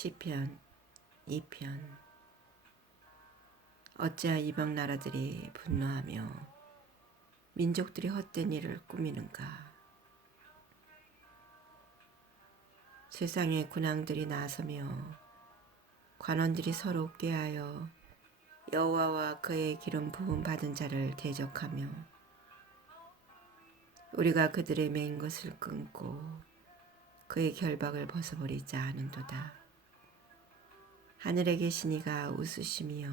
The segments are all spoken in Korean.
시편 2편 어찌하 이방 나라들이 분노하며 민족들이 헛된 일을 꾸미는가 세상의 군왕들이 나서며 관원들이 서로 꾀하여 여호와와 그의 기름 부음 받은 자를 대적하며 우리가 그들의 맨 것을 끊고 그의 결박을 벗어버리자 하는도다. 하늘에 계신 이가 웃으시며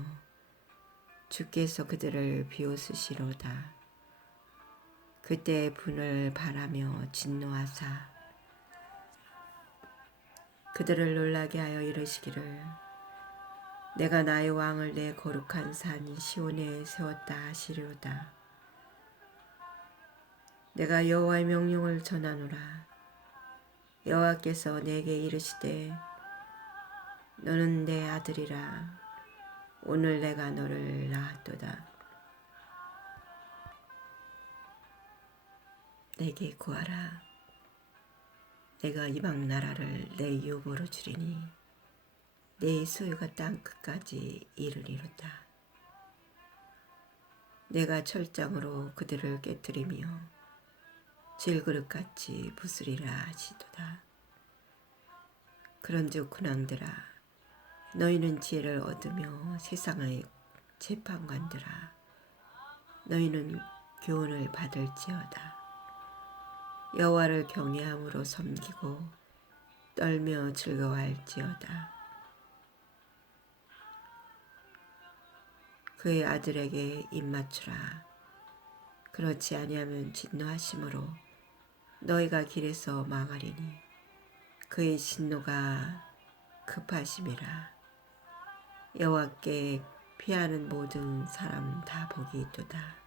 주께서 그들을 비웃으시로다. 그때 분을 바라며 진노하사 그들을 놀라게 하여 이르시기를 내가 나의 왕을 내 거룩한 산 시온에 세웠다 하시리로다. 내가 여호와의 명령을 전하노라. 여호와께서 내게 이르시되 너는 내 아들이라 오늘 내가 너를 낳았도다. 내게 구하라. 내가 이방 나라를 내 유고로 주리니 내 소유가 땅 끝까지 이르리로다. 내가 철장으로 그들을 깨뜨리며 질그릇같이 부수리라 하시도다. 그런즉 군왕들아 너희는 지혜를 얻으며 세상의 재판관들아 너희는 교훈을 받을지어다. 여호와를 경외함으로 섬기고 떨며 즐거워할지어다. 그의 아들에게 입맞추라. 그렇지 아니하면 진노하심으로 너희가 길에서 망하리니 그의 진노가 급하심이라. 여호와께 피하는 모든 사람 다 복이 있도다.